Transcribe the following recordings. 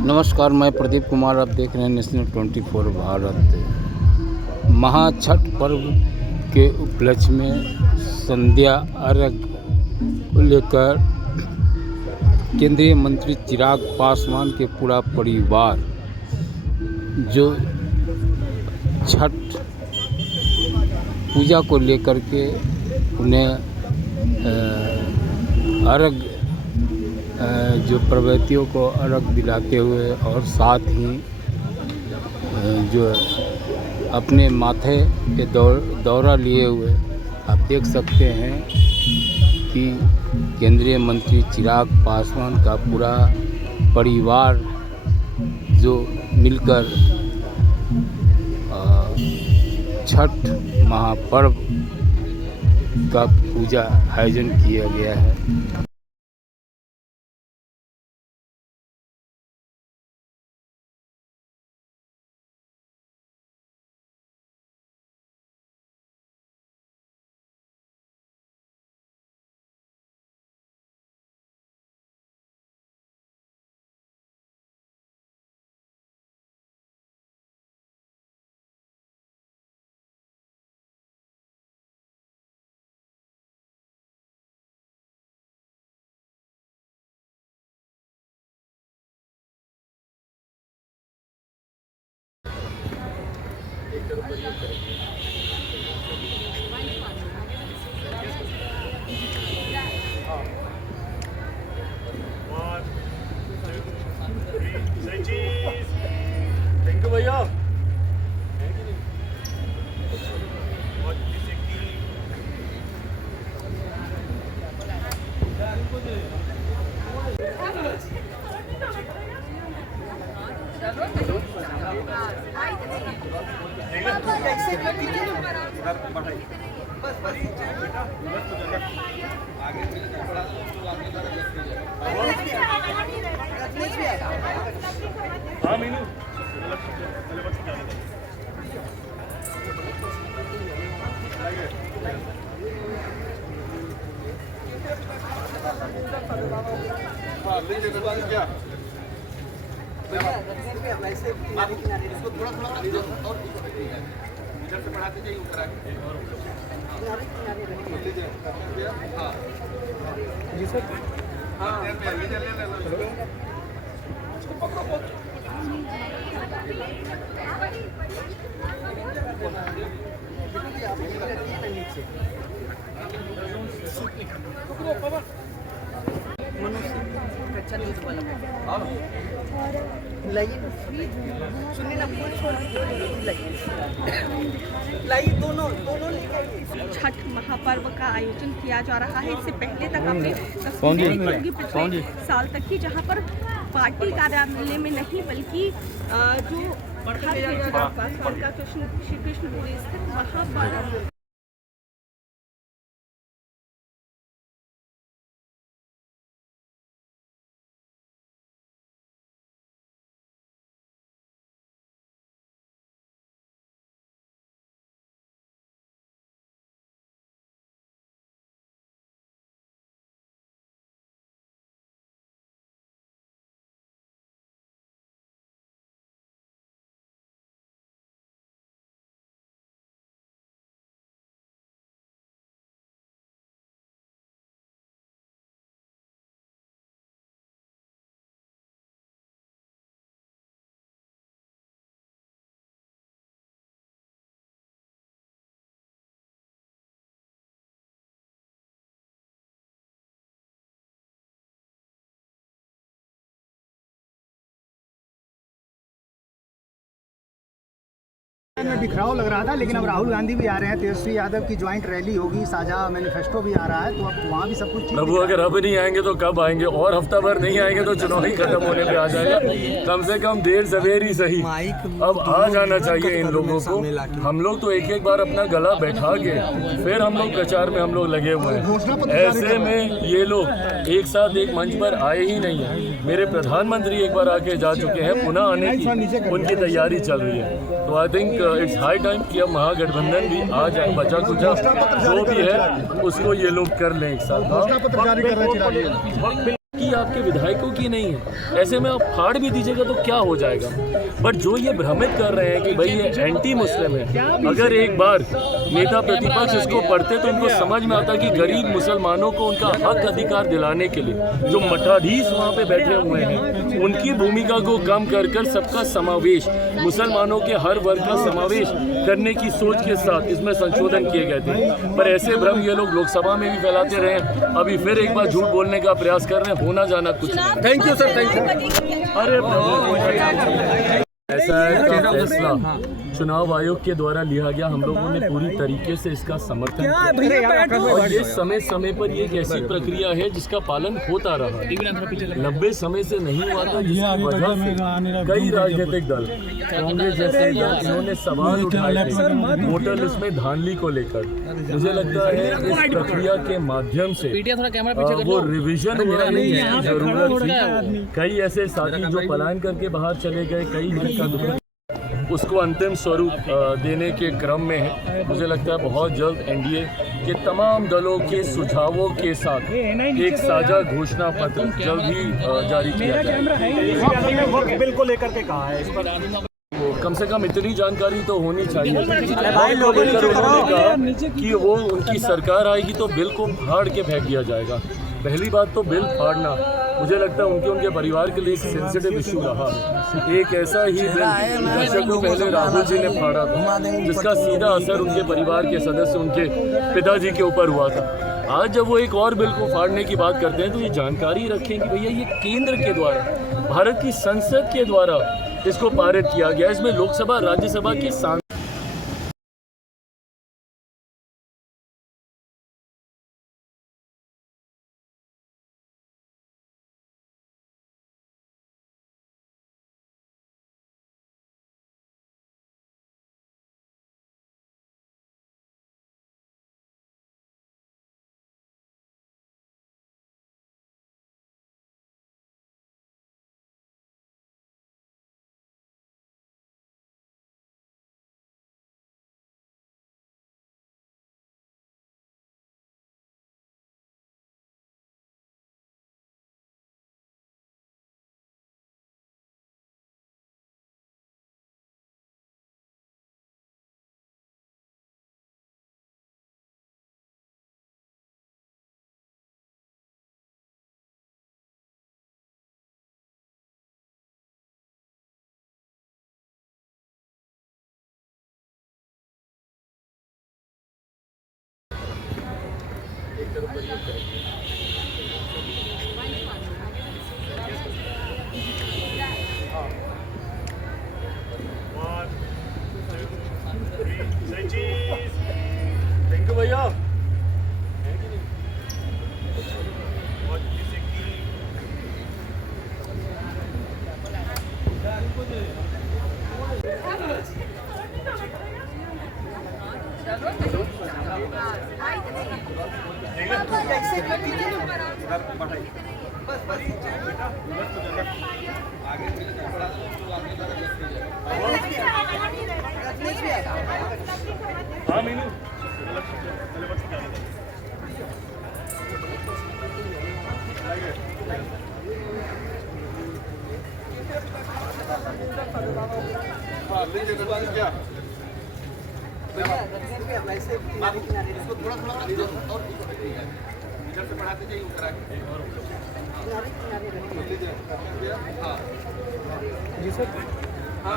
नमस्कार, मैं प्रदीप कुमार। आप देख रहे हैं नेशनल 24 भारत। महाछठ पर्व के उपलक्ष्य में संध्या अर्घ को लेकर केंद्रीय मंत्री चिराग पासवान के पूरा परिवार जो छठ पूजा को लेकर के उन्हें अर्घ जो प्रवृत्तियों को अर्घ दिलाते हुए और साथ ही जो अपने माथे के दौरा लिए हुए आप देख सकते हैं कि केंद्रीय मंत्री चिराग पासवान का पूरा परिवार जो मिलकर छठ महापर्व का पूजा आयोजन किया गया है। थैंक यू भैया। हाँ मीनू क्या इसको थोड़ा थोड़ा और इधर से बढ़ाते जाइए ऊपर आके हाँ जी सर। हाँ छठ महापर्व का आयोजन किया जा रहा है। इससे पहले तक हमने तस्वीरें पिछले साल तक की, जहां पर पार्टी कार्यालय में नहीं बल्कि जो पासवान का श्री कृष्णपुरी स्थित वहां पर में बिखराव लग रहा था, लेकिन अब राहुल गांधी भी आ रहे हैं, तेजस्वी यादव की ज्वाइंट रैली होगी, साझा मैनिफेस्टो भी आ रहा है, तो अब वहाँ भी सब कुछ ठीक। प्रभु अगर अब नहीं आएंगे तो कब आएंगे? और हफ्ता भर नहीं आएंगे तो चुनाव ही खत्म होने पे आ जाएगा। कम से कम देर सवेर ही सही, अब आ जाना चाहिए इन लोगों को। हम लोग तो एक एक बार अपना गला बैठा के फिर हम लोग प्रचार में हम लोग लगे हुए हैं। ऐसे में ये लोग एक साथ एक मंच पर आए ही नहीं है। मेरे प्रधानमंत्री एक बार आके जा चुके हैं, पुनः आने की उनकी तैयारी चल रही है। तो I think it's high time कि अब महागठबंधन भी आ जाए, बचा कुचा जो भी है उसको ये लोग कर लें एक साथ। घोषणा पत्र जारी कर रहे हैं। गलती आपके विधायकों की नहीं है। ऐसे में आप फाड़ भी दीजिएगा तो क्या हो जाएगा। बट जो ये भ्रमित कर रहे हैं कि भाई ये एंटी मुस्लिम है, अगर एक बार नेता प्रतिपक्ष इसको पढ़ते तो उनको समझ में आता कि गरीब मुसलमानों को उनका हक अधिकार दिलाने के लिए जो मठाधीश वहाँ पे बैठे हुए हैं उनकी भूमिका को कम कर सबका समावेश, मुसलमानों के हर वर्ग का समावेश करने की सोच के साथ इसमें संशोधन किए गए थे। पर ऐसे भ्रम ये लोग लोकसभा में भी फैलाते रहे, अभी फिर एक बार झूठ बोलने का प्रयास कर रहे हैं। होना जाना कुछ नहीं। Thank you sir, thank you. अरे ऐसा है का फैसला चुनाव आयोग के द्वारा लिया गया, हम लोगों ने पूरी तरीके से इसका समर्थन किया और ये समय समय पर ये एक ऐसी प्रक्रिया है जिसका पालन होता रहा। लंबे समय से नहीं हुआ था, जिसकी वजह से कई राजनीतिक दल, कांग्रेस जैसे दल, इन्होंने सवाल उठाए थे वोटर लिस्ट में धांधली को लेकर। मुझे लगता है इस प्रक्रिया के माध्यम से वो रिविजन होने की जरूरत थी। कई ऐसे साथी जो पलायन करके बाहर चले गए, कई जिनका उसको अंतिम स्वरूप देने के क्रम में है। मुझे लगता है बहुत जल्द एनडीए के तमाम दलों के सुझावों के साथ एक साझा घोषणा पत्र जल्द ही जारी किया जाएगा। बिल को लेकर के कहा है इस पर कम से कम इतनी जानकारी तो होनी चाहिए। उन्होंने कहा कि वो उनकी सरकार आएगी तो बिल को फाड़ के फेंक दिया जाएगा। पहली बात तो बिल फाड़ना मुझे लगता है उनके परिवार के लिए एक सेंसिटिव इशू रहा है। एक ऐसा ही बिल दशकों पहले राहुल जी ने फाड़ा था, जिसका सीधा असर उनके परिवार के सदस्य, उनके पिताजी के ऊपर हुआ था। आज जब वो एक और बिल को फाड़ने की बात करते हैं तो ये जानकारी रखें कि भैया ये केंद्र के द्वारा, भारत की संसद के द्वारा इसको पारित किया गया। इसमें लोकसभा राज्यसभा के सांसद थैंक यू भैया। हाँ मीनू इधर से बढ़ाते जाइए ऊपर आके जी सर। हाँ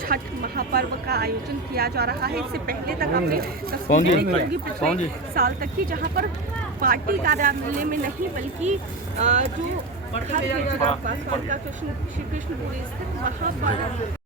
छठ महापर्व का आयोजन किया जा रहा है। इससे पहले तक आपने तस्वीरें देखी पिछले साल तक की, जहां पर पार्टी कार्यालय में नहीं बल्कि जो पासवान का श्री कृष्णपुरी स्थित वहाँ पर